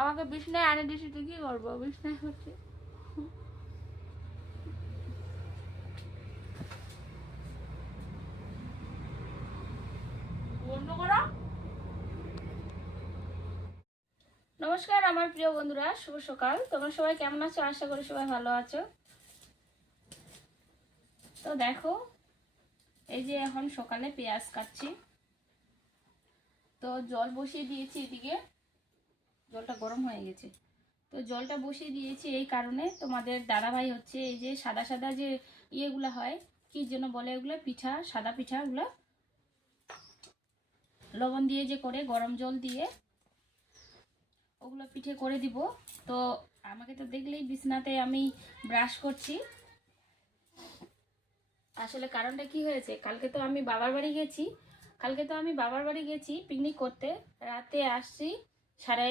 আমাকে বিছনায় আনে দিছি তুই কি করব? বিছনায় হচ্ছে। নমস্কার, আমার প্রিয় বন্ধুরা, শুভ সকাল। তোমরা সবাই কেমন আছো? আশা করি সবাই ভালো আছো। তো দেখো, এই যে এখন সকালে পেঁয়াজ কাটছি। তো জল বসিয়ে দিয়েছি এদিকে। জলটা গরম হয়ে গেছে। তো জলটা বসিয়ে দিয়েছি এই কারণে তোমাদের দাদাভাই হচ্ছে এই যে সাদা সাদা যে ইয়েগুলো হয়, কি জন্য বলে এগুলো পিঠা, সাদা পিঠাগুলো লবণ দিয়ে যে করে গরম জল দিয়ে ওগুলো পিঠে করে দিব। তো আমাকে তো দেখলেই বিছনাতে আমি ব্রাশ করছি। আসলে কারণটা কি হয়েছে, কালকে তো আমি বাবার বাড়ি গেছি। কালকে তো আমি বাবার বাড়ি গেছি পিকনিক করতে। রাতে আসছি সাড়ে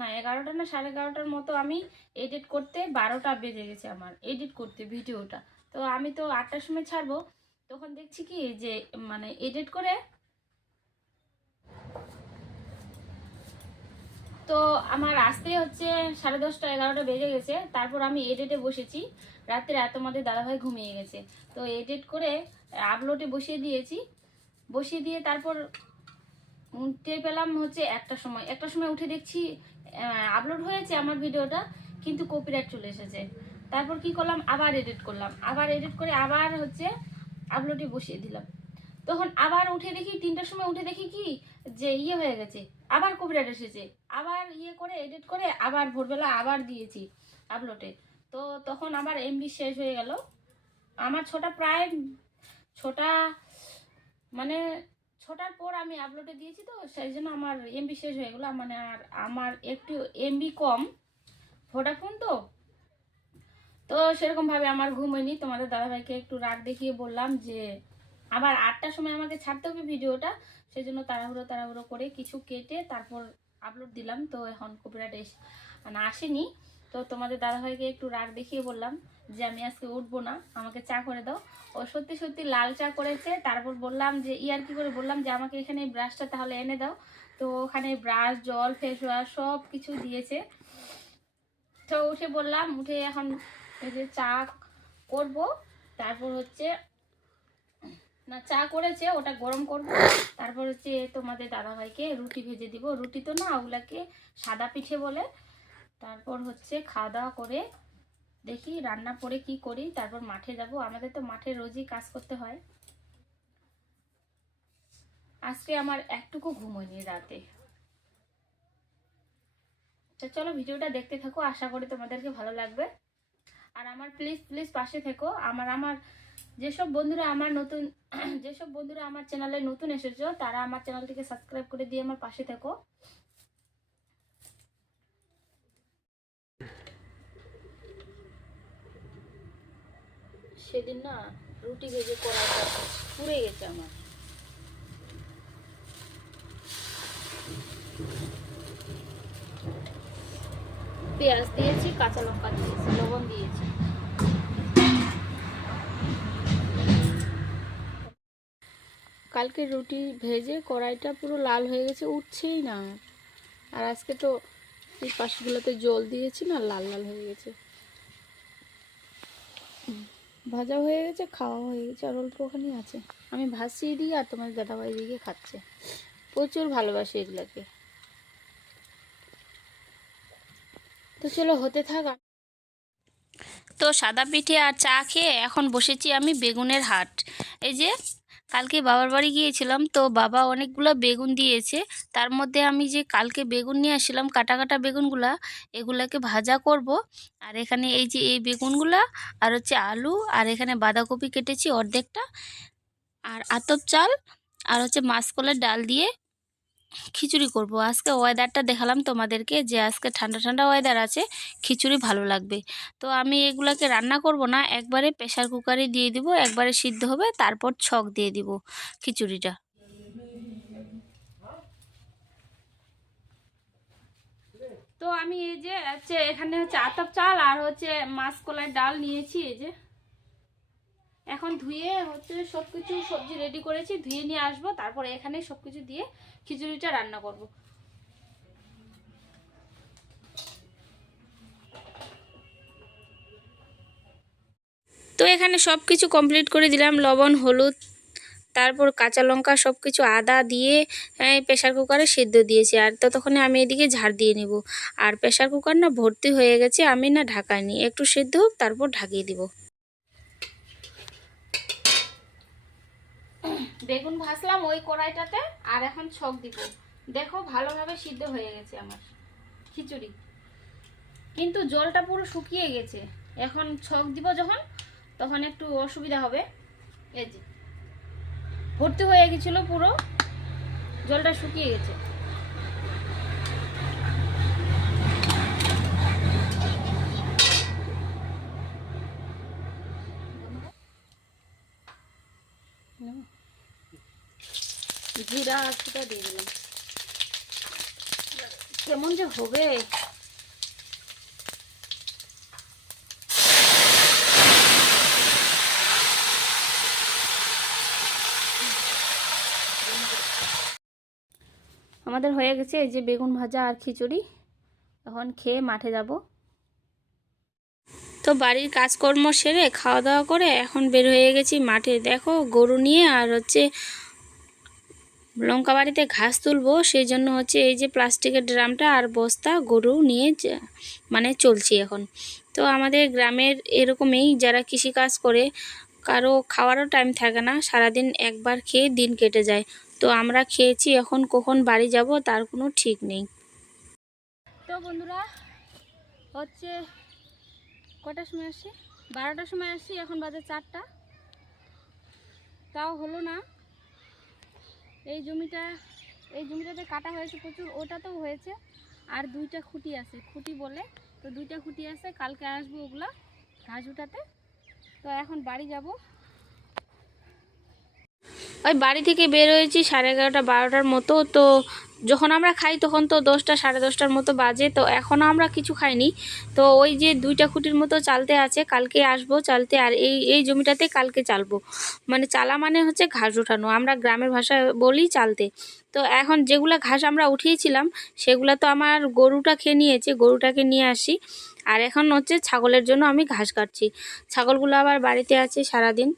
না, এগারোটা না সাড়ে এগারোটার মতো আমি এডিট করতে বারোটা বেজে গেছে আমার এডিট করতে, ভিডিওটা। তো আমি তো আটটার সময় ছাড়বো, তখন দেখছি কি যে মানে এডিট করে তো আমার আসতে হচ্ছে সাড়ে দশটা, এগারোটা বেজে গেছে, তারপর আমি এডিটে বসেছি। রাত্রে এত আমাদের দাদাভাই ঘুমিয়ে গেছে। তো এডিট করে আপলোডে বসিয়ে দিয়েছি। বসিয়ে দিয়ে তারপর উঠতে পেলাম হচ্ছে একটা সময়। একটা সময় উঠে দেখছি আপলোড হয়েছে আমার ভিডিওটা, কিন্তু কপিরাইট চলে এসেছে। তারপর কি করলাম? আবার এডিট করলাম। আবার এডিট করে আবার হচ্ছে আপলোডে বসিয়ে দিলাম। তখন আবার উঠে দেখি, তিনটার সময় উঠে দেখি কি? যে ইয়ে হয়ে গেছে। আবার কপিরাইট এসেছে। আবার ইয়ে করে এডিট করে আবার ভোরবেলা আবার দিয়েছি আপলোডে তো তখন আবার এমবি শেষ হয়ে গেল। আমার ছোটা প্রায়, ছোটা মানে ছটার পর আমি আপলোডে দিয়েছি তো, সেই জন্য আমার এমবি শেষ হয়ে গেলো। মানে আর আমার একটু এমবি কম ভোডাফোন তো। তো সেরকমভাবে আমার ঘুম হয়নি। তোমাদের দাদাভাইকে একটু রাগ দেখিয়ে বললাম যে, আবার আটটার সময় আমাকে ছাড়তে হবে ভিডিওটা, সেই জন্য তাড়াহুড়ো তাড়াহুড়ো করে কিছু কেটে তারপর আপলোড দিলাম। তো এখন কপিরাইট এসে মানে আসেনি। তো তোমাদের দাদাভাইকে একটু রাগ দেখিয়ে বললাম। যে আমি আজকে উঠবো না, আমাকে চা করে দাও। ও সত্যি সত্যি লাল চা করেছে, তারপর বললাম যে ইয়ার কি করে বললাম যে, আমাকে এখানে ব্রাশটা তাহলে এনে দাও। তো ওখানে ব্রাশ জল ফেস ওয়াশ সব কিছু দিয়েছে। তো উঠে বললাম, উঠে এখন যে চা করব, তারপর হচ্ছে, না, চা করেছে, ওটা গরম করব। তারপর হচ্ছে তোমাদের দাদাভাইকে রুটি ভেজে দিব। রুটি তো না, ওগুলাকে সাদা পিঠে বলে। তারপর হচ্ছে খাওয়া দাওয়া করে দেখি রান্না করে কি করি, তারপর মাঠে যাব। আমাদের তো মাঠে রোজই কাজ করতে হয়। আজকে আমার একটুকু ঘুম হয়নি রাতে। তো চলো ভিডিওটা দেখতে থাকো, আশা করি তোমাদেরকে ভালো লাগবে। আর আমার প্লিজ প্লিজ পাশে থেকো। আমার আমার যেসব বন্ধুরা আমার নতুন, যেসব বন্ধুরা আমার চ্যানেলে নতুন এসেছ, তারা আমার চ্যানেলটিকে সাবস্ক্রাইব করে দিয়ে আমার পাশে থেকো। সেদিন না রুটি ভেজে কড়াইটা পুড়ে গেছে আমার। পেঁয়াজ দিয়েছি, কাঁচা লঙ্কা দিয়েছি, লবণ দিয়েছি। কালকে রুটি ভেজে কড়াইটা পুরো লাল হয়ে গেছে, উঠছেই না। আর আজকে তো এই পাশগুলোতে জল দিয়েছি না, লাল লাল হয়ে গেছে। ভাজা হয়ে গেছে, খাওয়া হয়ে গেছে, আর অল্পখানি আছে। আমি ভাসিয়ে দিই আর তোমার দাদাভাই দিকে খাচ্ছে। প্রচুর ভালোবাসে এগুলাকে। তো চলো, হতে থাক তো সাদা পিঠে আর চা খেয়ে এখন বসেছি আমি বেগুনের হাট। এই যে কালকে বাবার বাড়ি গিয়েছিলাম, তো বাবা অনেকগুলো বেগুন দিয়েছে। তার মধ্যে আমি যে কালকে বেগুন নিয়ে আসছিলাম, কাটা কাটা বেগুনগুলা, এগুলাকে ভাজা করব। আর এখানে এই যে এই বেগুনগুলা, আর হচ্ছে আলু, আর এখানে বাঁধাকপি কেটেছি অর্ধেকটা। আর আতপ চাল, আর হচ্ছে মাসকলার ডাল দিয়ে খিচুড়ি করব। আজকে ওয়েদারটা দেখালাম তোমাদেরকে যে আজকে ঠান্ডা ঠান্ডা ওয়েদার আছে, খিচুড়ি ভালো লাগবে। তো আমি এগুলাকে রান্না করব না, একবারে প্রেশার কুকারে দিয়ে দিব, একবারে সিদ্ধ হবে, তারপর ছক দিয়ে দিব খিচুড়িটা। তো আমি এই যে হচ্ছে, এখানে হচ্ছে আতপ চাল আর হচ্ছে মাসকলার ডাল নিয়েছি, এই যে। এখন ধুয়ে হচ্ছে সব কিছু সবজি রেডি করেছি, ধুয়ে নিয়ে আসব, তারপরে এখানে সব কিছু দিয়ে খিচুড়িটা রান্না করব। তো এখানে সব কিছু কমপ্লিট করে দিলাম, লবণ, হলুদ, তারপর কাঁচা লঙ্কা সব কিছু আদা দিয়ে প্রেশার কুকারে সেদ্ধ দিয়েছি, আর ততক্ষণে আমি এদিকে ঝাড় দিয়ে নিব আর প্রেশার কুকার না ভর্তি হয়ে গেছে, আমি না ঢাকাইনি একটু সেদ্ধ হোক, তারপর ঢাকিয়ে দিব বেগুন ভাসলাম ওই কড়াইটাতে, আর এখন ছক দিব। দেখো ভালোভাবে সিদ্ধ হয়ে গেছে আমার খিচুড়ি। কিন্তু জলটা পুরো শুকিয়ে গেছে। এখন ছক দিব যখন, তখন একটু অসুবিধা হবে। এই যে, ভর্তি হয়ে গেছিল পুরো, জলটা শুকিয়ে গেছে। জিরা সেটা দিয়ে দিলাম। কেমন যে হবে? আমাদের হয়ে গেছে এই যে বেগুন ভাজা আর খিচুড়ি। এখন খেয়ে মাঠে যাব। তো বাড়ির কাজকর্ম সেরে খাওয়া দাওয়া করে এখন বের হয়ে গেছি মাঠে। দেখো গরু নিয়ে আর হচ্ছে লঙ্কা বাড়িতে ঘাস তুলবো সেই জন্য হচ্ছে এই যে প্লাস্টিকের ড্রামটা আর বস্তা, গরু নিয়ে মানে চলছি এখন। তো আমাদের গ্রামের এরকমই যারা কৃষিকাজ করে, কারও খাওয়ারও টাইম থাকে না, সারাদিন একবার খেয়ে দিন কেটে যায়। তো আমরা খেয়েছি, এখন কখন বাড়ি যাব তার কোনো ঠিক নেই। তো বন্ধুরা, হচ্ছে কটার সময় আসছি বারোটার সময় আসছি এখন বাজে চারটা। তাও হলো না। এই জমিটা, এই জমিটাতে কাটা হয়েছে প্রচুর, ওটাতেও হয়েছে। আর দুইটা খুঁটি আছে, খুঁটি বলে। তো দুইটা খুঁটি আছে, কালকে আসব ওগুলা, ঘাস উঠাতে। তো এখন বাড়ি যাব। ওই বাড়ি থেকে বের হয়েছি সাড়ে এগারোটা, বারোটার মতো। তো যখন আমরা খাই তখন তো দশটা, সাড়ে দশটার মতো বাজে। তো এখনও আমরা কিছু খাইনি। তো ওই যে দুইটা খুঁটির মতো চালতে আছে, কালকে আসব চালতে, আর এই এই জমিটাতে কালকে চালবো। মানে চালা মানে হচ্ছে ঘাস উঠানো আমরা গ্রামের ভাষায় বলি চালতে। তো এখন যেগুলো ঘাস আমরা উঠিয়েছিলাম, সেগুলো তো আমার গরুটা খেয়ে নিয়েছে, গরুটাকে নিয়ে আসি। আর এখন হচ্ছে ছাগলের জন্য আমি ঘাস কাটছি। ছাগলগুলো আবার বাড়িতে আছে সারাদিন।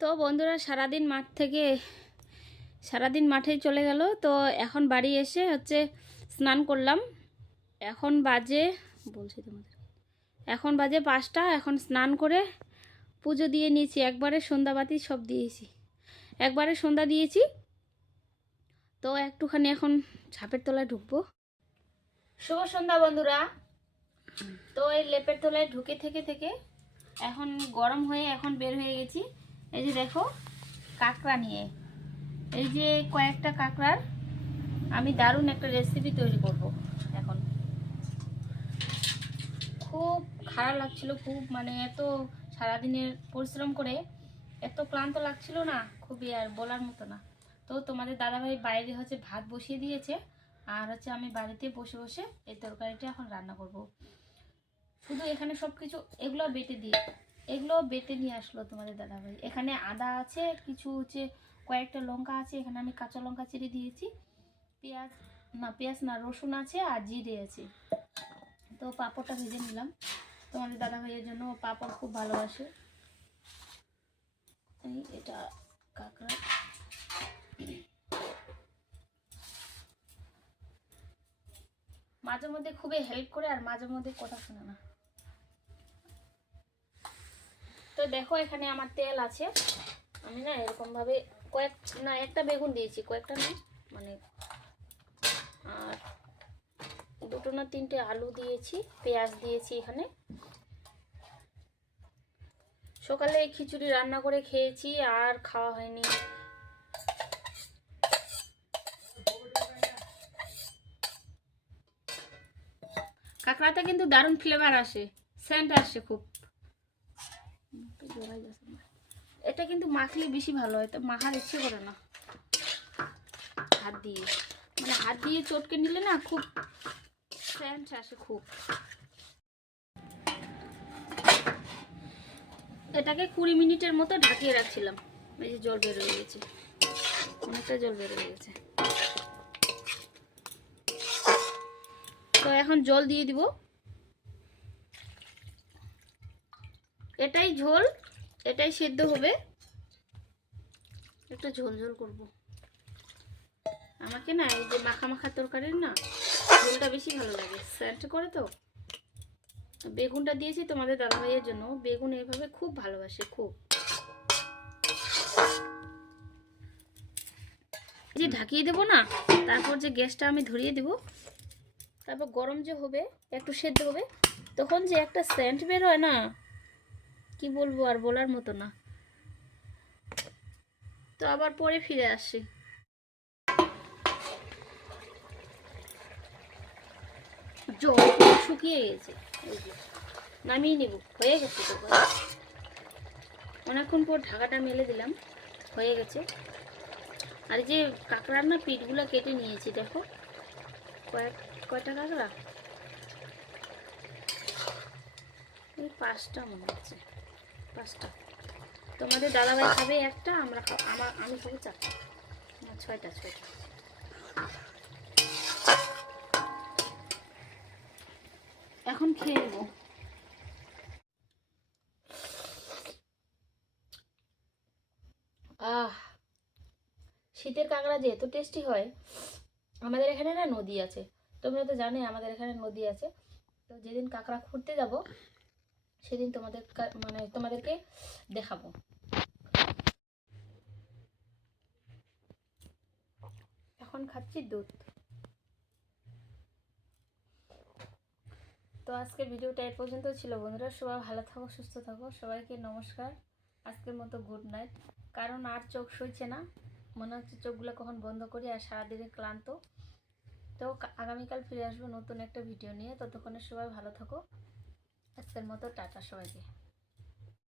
তো বন্ধুরা সারাদিন মাঠ থেকে, সারাদিন মাঠেই চলে গেল। তো এখন বাড়ি এসে হচ্ছে স্নান করলাম। এখন বাজে, বলছি তোমাদের। এখন বাজে পাঁচটা, এখন স্নান করে পুজো দিয়ে নিয়েছি। একবারে সন্ধ্যাবাতি সব দিয়েছি। একবারে সন্ধ্যা দিয়েছি। তো একটুখানি এখন ঝাপের তলায় ঢুকবো। শুভ সন্ধ্যা বন্ধুরা। তো এই লেপের তলায় ঢুকে থেকে থেকে এখন গরম হয়ে এখন বের হয়ে গেছি। এই যে দেখো, কাঁকড়া নিয়ে। এই যে কয়েকটা কাঁকড়ার, আমি দারুণ একটা রেসিপি তৈরি করব এখন। খুব খারাপ লাগছিল, খুব মানে এত সারাদিনের পরিশ্রম করে, এত ক্লান্ত লাগছিল না খুবই আর বলার মতো না। তো তোমাদের দাদাভাই বাইরে হচ্ছে ভাত বসিয়ে দিয়েছে, আর হচ্ছে আমি বাড়িতে বসে বসে এই তরকারিটা এখন রান্না করব। শুধু এখানে সব কিছু এগুলো বেটে দিয়ে এগুলো বেটে নিয়ে আসলো তোমাদের দাদাভাই। এখানে আদা আছে, কিছু হচ্ছে কয়েকটা লঙ্কা আছে, এখানে আমি কাঁচা লঙ্কা চিড়ে দিয়েছি, পেঁয়াজ, না পেঁয়াজ না, রসুন আছে আর জিরে আছে। তো পাঁপড়টা ভেজে নিলাম। তোমাদের দাদা ভাইয়ের জন্য পাঁপড় খুব ভালোবাসে। এটা কাঁকড়া। মাঝে মধ্যে খুবই হেল্প করে আর মাঝে মধ্যে কথা শোনে না। তো দেখো, এখানে আমার তেল আছে। আমি না এরকম ভাবে কয়েক, না, একটা বেগুন দিয়েছি, কয়েকটা না মানে আর দুটো না তিনটে আলু দিয়েছি, পেঁয়াজ দিয়েছি এখানে। সকালে খিচুড়ি রান্না করে খেয়েছি, আর খাওয়া হয়নি। কাঁকড়াতে কিন্তু দারুণ ফ্লেভার আসে সেন্ট আসে খুব। জোড়াই এটা কিন্তু মাখলে বেশি ভালো হয়, তো মাখার ইচ্ছে করে না। হাত দিয়ে। মানে হাত দিয়ে চটকে নিলে না খুব সেন্ট আসে খুব। এটাকে কুড়ি মিনিটের মতো ঢাকিয়ে রাখছিলাম। এই যে জল বের হয়ে গেছে। অনেকটা জল বের হয়ে গেছে। তো এখন জল দিয়ে দিব। এটাই ঝোল। এটাই সেদ্ধ হবে। একটু ঝোল ঝোল করব। আমাকে না এই যে মাখা মাখা তরকারির না ঝোলটা বেশি ভালো লাগে। স্যান্ট করে তো। বেগুনটা দিয়েছি তোমাদের দাদা ভাইয়ের জন্য। বেগুন এইভাবে খুব ভালোবাসে খুব। যে ঢাকিয়ে দেবো না তারপর যে গ্যাসটা আমি ধরিয়ে দেবো তারপর গরম যে হবে একটু সেদ্ধ হবে তখন যে একটা সেন্ট বের হয় না কি বলব আর বলার মতো না। তো আবার পরে ফিরে আসি। জল শুকিয়ে গেছে। নামিয়ে নেব। হয়ে গেছে অনেকক্ষণ পর ঢাকাটা মেলে দিলাম। হয়ে গেছে। আর যে কাঁকড়ার না পিঠগুলো কেটে নিয়েছি, দেখো। কয়েক, কয়টা কাঁকড়া? এই পাঁচটা মনে হচ্ছে। পাঁচটা। তোমাদের দাদাভাই খাবে একটা, আমরা আমার, আমি খাব চারটা। ছয়টা ছয়টা। এখন খেয়ে নেব। আহ, শীতের কাঁকড়া যে এত টেস্টি হয়, আমাদের এখানে না নদী আছে। তোমরা তো জানোই আমাদের এখানে নদী আছে। তো যেদিন কাঁকড়া খুঁড়তে যাব সেদিন তোমাদের মানে তোমাদেরকে দেখাবো। এখন খাচ্ছি দুধ। তো আজকের ভিডিওটা এর পর্যন্ত ছিল। বন্ধুরা, সবাই ভালো থাকো, সুস্থ থাকো। সবাইকে নমস্কার। আজকের মতো গুড নাইট। কারণ আর চোখ সইছে না। মনে হচ্ছে চোখগুলো কখন বন্ধ করি আর সারাদিনে ক্লান্ত। তো আগামীকাল ফিরে আসব নতুন একটা ভিডিও নিয়ে। ততক্ষণে সবাই ভালো থাকো। আজকের মতো টাটা সবাইকে।